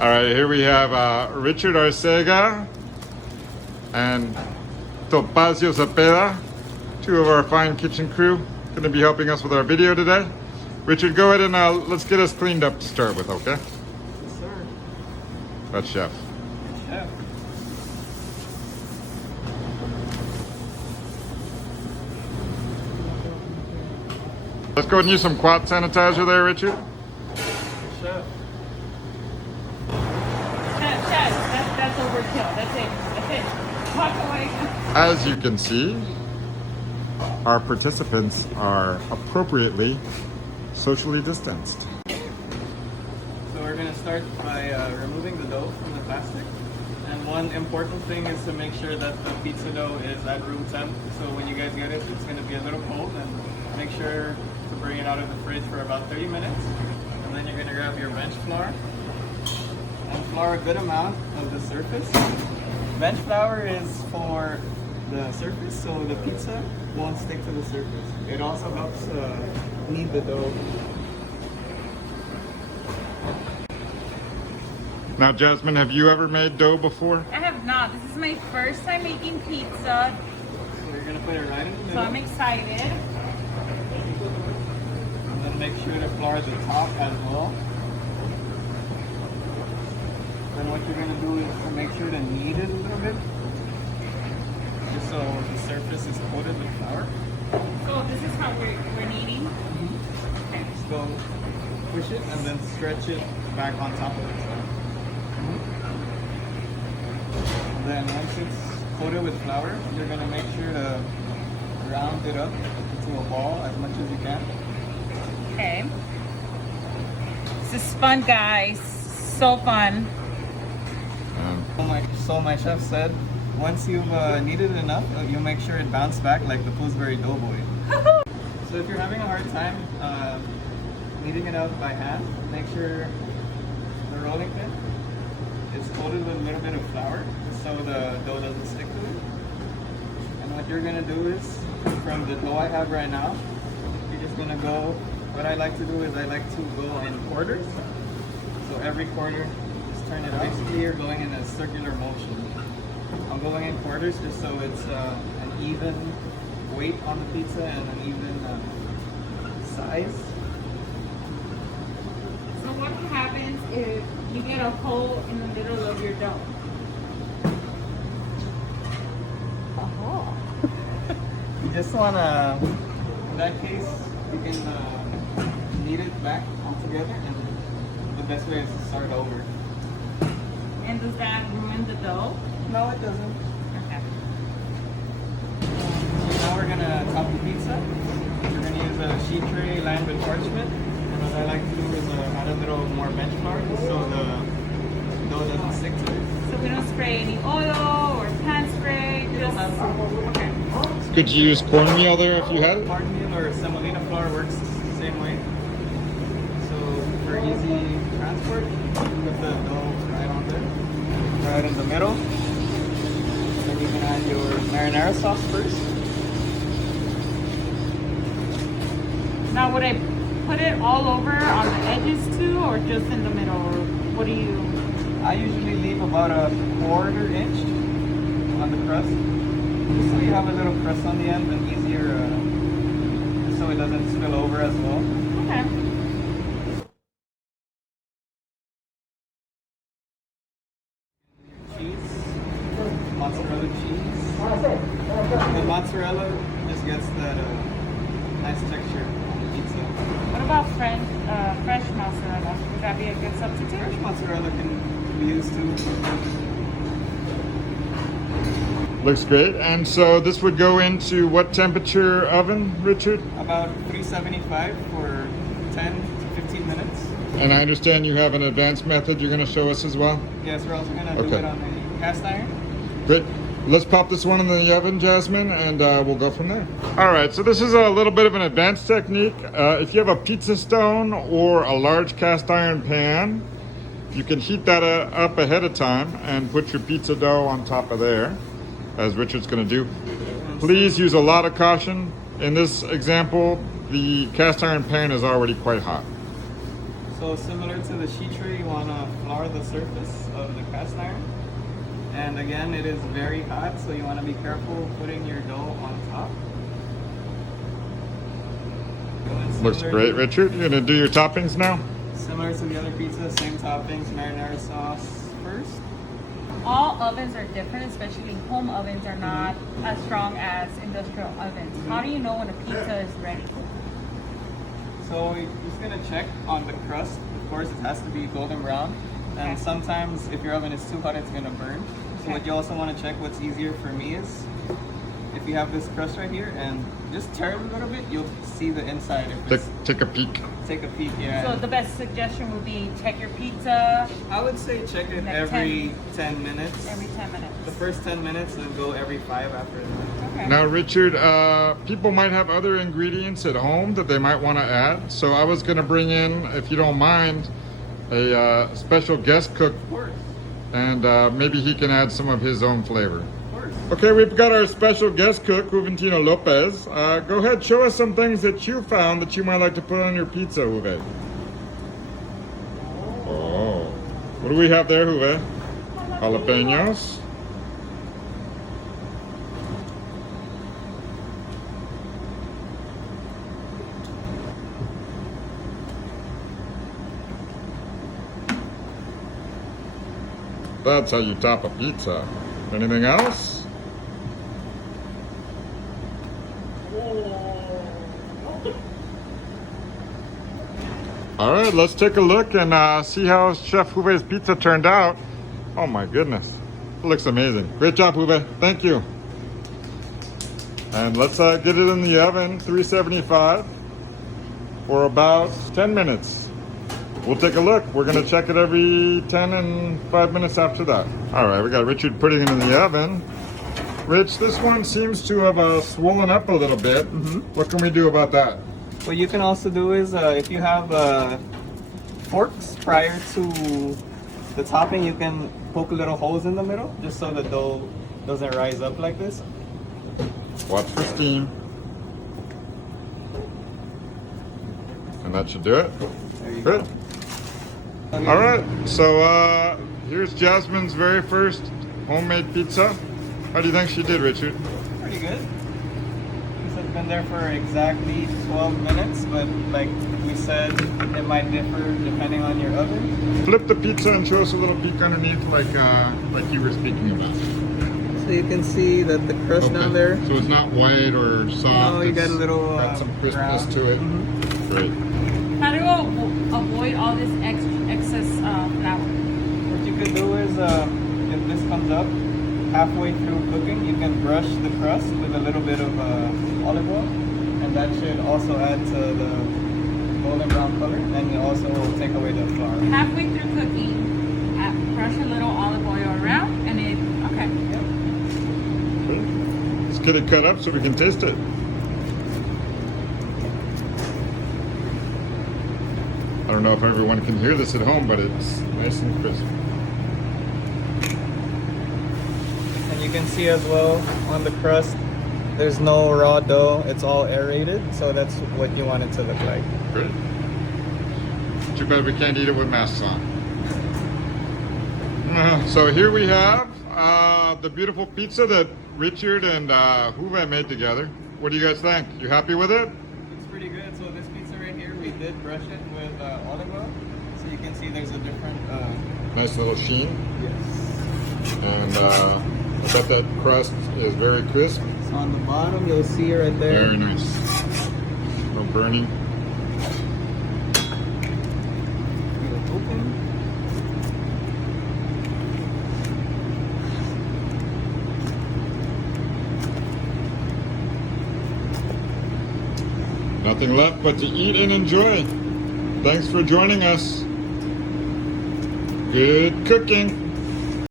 All right, here we have Richard Arcega and Topacio Cepeda, two of our fine kitchen crew, going to be helping us with our video today. Richard, go ahead and let's get us cleaned up to start with, okay? Yes, sir. That's chef. Chef. Let's go ahead and use some quad sanitizer there, Richard. Chef. That's overkill. That's it. Walk away. As you can see, our participants are appropriately socially distanced. So we're going to start by removing the dough from the plastic. And one important thing is to make sure that the pizza dough is at room temp. So when you guys get it, it's going to be a little cold, and make sure to bring it out of the fridge for about 30 minutes. And then you're going to grab your bench flour and flour a good amount of the surface. Bench flour is for the surface, so the pizza won't stick to the surface. It also helps knead the dough. Now, Jasmine, have you ever made dough before? I have not. This is my first time making pizza, So you're gonna put it right in the middle. so I'm excited. And then make sure to flour the top as well. Then what you're gonna do is to make sure to knead it a little bit, just so the surface is coated with flour. So this is how we're kneading. Okay. So push it and then stretch it back on top of it. And then once it's coated with flour, you're gonna make sure to round it up into a ball as much as you can. Okay. This is fun, guys. So fun. So my chef said, once you've kneaded it enough, you'll make sure it bounces back like the Pillsbury Doughboy. So if you're having a hard time kneading it out by hand, make sure the rolling pin is coated with a little bit of flour, just so the dough doesn't stick to it. And what you're gonna do is, from the dough I have right now, you're just gonna go, what I like to do is I like to go in quarters. So every quarter, just turn it out. Basically you're going in a circular motion. I'm going in quarters just so it's an even weight on the pizza and an even size. So what happens if you get a hole in the middle of your dough? Oh. You just wanna, in that case, you can knead it back all together, and the best way is to start over. And does that ruin the dough? No, it doesn't. Okay. So now we're gonna top the pizza. We're gonna use a sheet tray lined with parchment. And what I like to do is add a little more bench flour so the dough doesn't stick to it. So we don't spray any oil or pan spray. Just okay. Could you use cornmeal there if you had it? Cornmeal or semolina flour works the same way. So for easy transport, put the dough right on there, right in the middle. Then you can add your marinara sauce first. Now would I put it all over on the edges too, or just in the middle? Or what do you? I usually leave about a 1/4 inch on the crust, just so you have a little crust on the end and easier, just so it doesn't spill over as well. Okay. Cheese, mozzarella cheese. The mozzarella just gets that nice texture on the pizza. What about fresh mozzarella? Would that be a good substitute? Fresh mozzarella can be used too. Looks great. And so this would go into what temperature oven, Richard? About 375 for 10 to 15 minutes. And I understand you have an advanced method you're going to show us as well? Yes, we're also gonna do Okay. it on the cast iron. Great. Let's pop this one in the oven, Jasmine, and we'll go from there. All right, so this is a little bit of an advanced technique. If you have a pizza stone or a large cast iron pan, you can heat that up ahead of time and put your pizza dough on top of there, as Richard's gonna do. Please use a lot of caution. In this example, the cast iron pan is already quite hot. So similar to the sheet tray, you want to flour the surface of the cast iron. And again, it is very hot, so you want to be careful putting your dough on top. Looks great, Richard. You're gonna do your toppings now? Similar to the other pizza, same toppings, marinara sauce first. All ovens are different, especially home ovens are not as strong as industrial ovens. How do you know when a pizza is ready? So we're just gonna check on the crust. Of course, it has to be golden brown. And Okay. sometimes if your oven is too hot, it's gonna burn. So what you also wanna check, what's easier for me is, if you have this crust right here and just tear it a little bit, you'll see the inside. If it's, Take a peek. take a peek, yeah. So the best suggestion would be check your pizza I would say check it Like every 10 minutes. every 10 The minutes. first 10 minutes and go every 5 after that. Okay. Now, Richard, people might have other ingredients at home that they might want to add. So I was gonna bring in, if you don't mind, a special guest cook, Of course, and maybe he can add some of his own flavor. of course. Okay, we've got our special guest cook, Juventino Lopez. Go ahead, show us some things that you found that you might like to put on your pizza, Juve. Oh, what do we have there, Juve? Jalapenos. That's how you top a pizza. Anything else? All right, let's take a look and see how Chef Juve's pizza turned out. Oh my goodness, it looks amazing. Great job, Juve. Thank you. And let's get it in the oven, 375, for about 10 minutes. We'll take a look. We're gonna check it every 10 and 5 minutes after that. All right, we got Richard putting it in the oven. Rich, this one seems to have swollen up a little bit. What can we do about that? What you can also do is, if you have forks prior to the topping, you can poke little holes in the middle, just so the dough doesn't rise up like this. Watch for steam. And that should do it. There you Good. go. All right, so here's Jasmine's very first homemade pizza. How do you think she did, Richard? Pretty good. This has been there for exactly 12 minutes, but like we said, it might differ depending on your oven. Flip the pizza and show us a little peek underneath, like you were speaking about. So you can see that the crust down there. So it's not white or soft. No, you got a it's little got some crispness brown. to it. Great. How do you avoid all this excess flour? What you could do is, if this comes up halfway through cooking, you can brush the crust with a little bit of olive oil, and that should also add to the golden brown color, and you also will take away the flour. Halfway through cooking, brush a little olive oil around, and it, okay. Yep. Let's get it cut up so we can taste it. I don't know if everyone can hear this at home, but it's nice and crisp. And you can see as well on the crust, there's no raw dough, it's all aerated, so that's what you want it to look like. Great. Too bad we can't eat it with masks on. So here we have the beautiful pizza that Richard and Juve made together. What do you guys think? You happy with it? It's pretty good. So this pizza right here, we did brush it with olive oil, so you can see there's a different... Nice little sheen. Yes. And I bet that crust is very crisp. So on the bottom, you'll see it right there. Very nice. No burning. Peel it open. Nothing left but to eat and enjoy. Thanks for joining us. Good cooking.